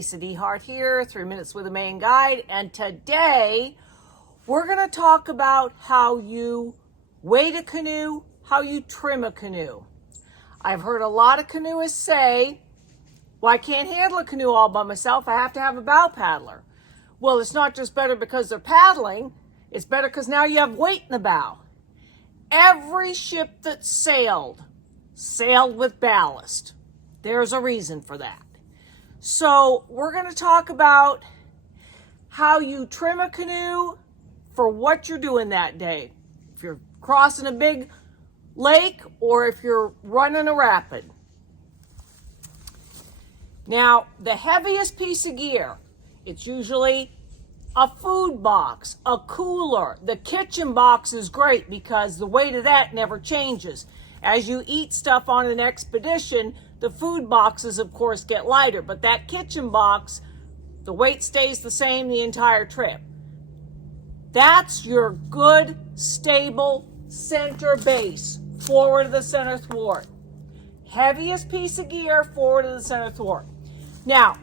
Lisa DeHart here, 3 Minutes with a Maine Guide, and today we're going to talk about how you weight a canoe, how you trim a canoe. I've heard a lot of canoeists say, well, I can't handle a canoe all by myself, I have to have a bow paddler. Well, it's not just better because they're paddling, it's better because now you have weight in the bow. Every ship that sailed with ballast. There's a reason for that. So we're going to talk about how you trim a canoe for what you're doing that day. If you're crossing a big lake or if you're running a rapid. Now, the heaviest piece of gear, it's usually a food box, a cooler. The kitchen box is great because the weight of that never changes. As you eat stuff on an expedition, the food boxes, of course, get lighter, but that kitchen box, the weight stays the same the entire trip. That's your good, stable center base, forward of the center thwart. Heaviest piece of gear, forward of the center thwart. Now,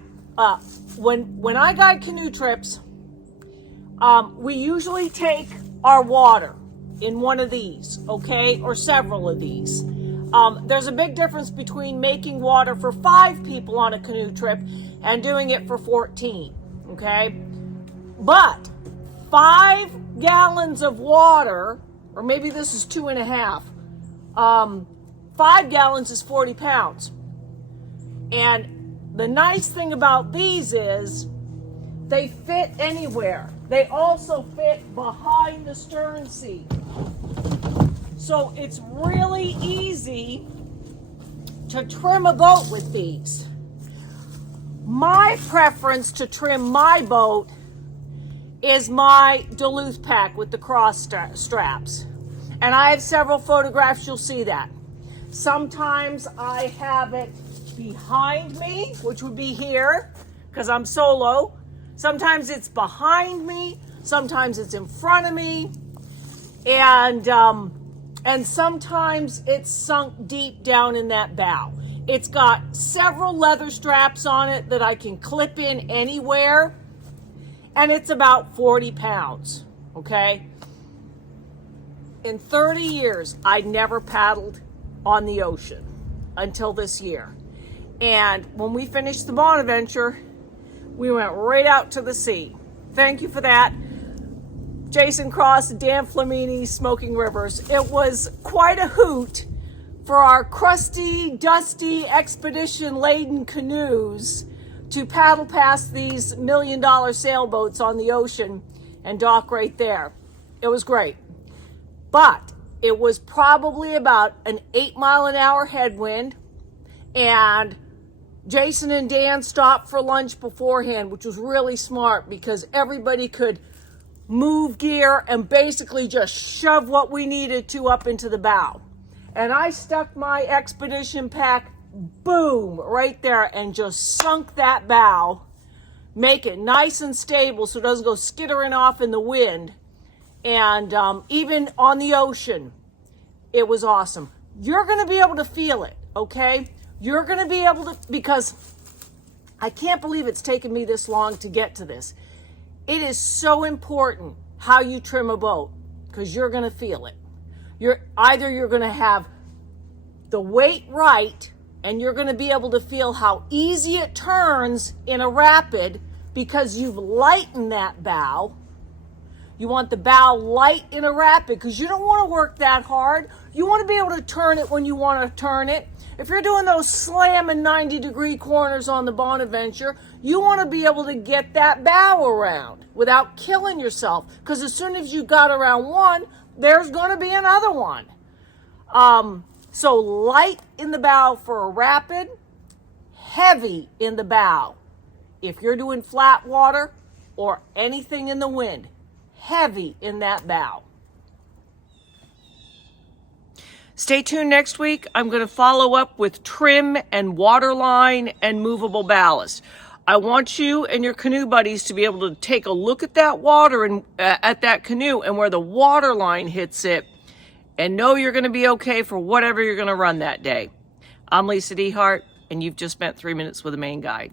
when I guide canoe trips, we usually take our water in one of these, okay, or several of these. There's a big difference between making water for 5 people on a canoe trip and doing it for 14, okay? But 5 gallons of water, or maybe this is 2.5, 5 gallons is 40 pounds. And the nice thing about these is they fit anywhere. They also fit behind the stern seat. So it's really easy to trim a boat with these. My preference to trim my boat is my Duluth pack with the cross straps. And I have several photographs, you'll see that. Sometimes I have it behind me, which would be here, because I'm solo. Sometimes it's behind me, sometimes it's in front of me, and sometimes it's sunk deep down in that bow. It's got several leather straps on it that I can clip in anywhere, and it's about 40 pounds, okay? In 30 years, I never paddled on the ocean until this year. And when we finished the Bonaventure, we went right out to the sea. Thank you for that, Jason Cross and Dan Flamini, Smoking Rivers. It was quite a hoot for our crusty, dusty, expedition-laden canoes to paddle past these $1 million sailboats on the ocean and dock right there. It was great. But it was probably about an 8-mile-an-hour headwind, and Jason and Dan stopped for lunch beforehand, which was really smart because everybody could move gear and basically just shove what we needed to up into the bow. And I stuck my expedition pack, boom, right there and just sunk that bow, make it nice and stable so it doesn't go skittering off in the wind. And even on the ocean, it was awesome. You're going to be able to feel it, okay? You're going to be able to, because I can't believe it's taken me this long to get to this. It is so important how you trim a boat because you're going to feel it. You're going to have the weight right and you're going to be able to feel how easy it turns in a rapid because you've lightened that bow. You want the bow light in a rapid because you don't want to work that hard. You want to be able to turn it when you want to turn it. If you're doing those slamming 90-degree corners on the Bonaventure, you want to be able to get that bow around without killing yourself. Because as soon as you got around one, there's going to be another one. So light in the bow for a rapid, heavy in the bow. If you're doing flat water or anything in the wind, heavy in that bow. Stay tuned next week. I'm going to follow up with trim and waterline and movable ballast. I want you and your canoe buddies to be able to take a look at that water and at that canoe and where the water line hits it and know you're going to be okay for whatever you're going to run that day. I'm Lisa DeHart, and you've just spent 3 minutes with a Maine Guide.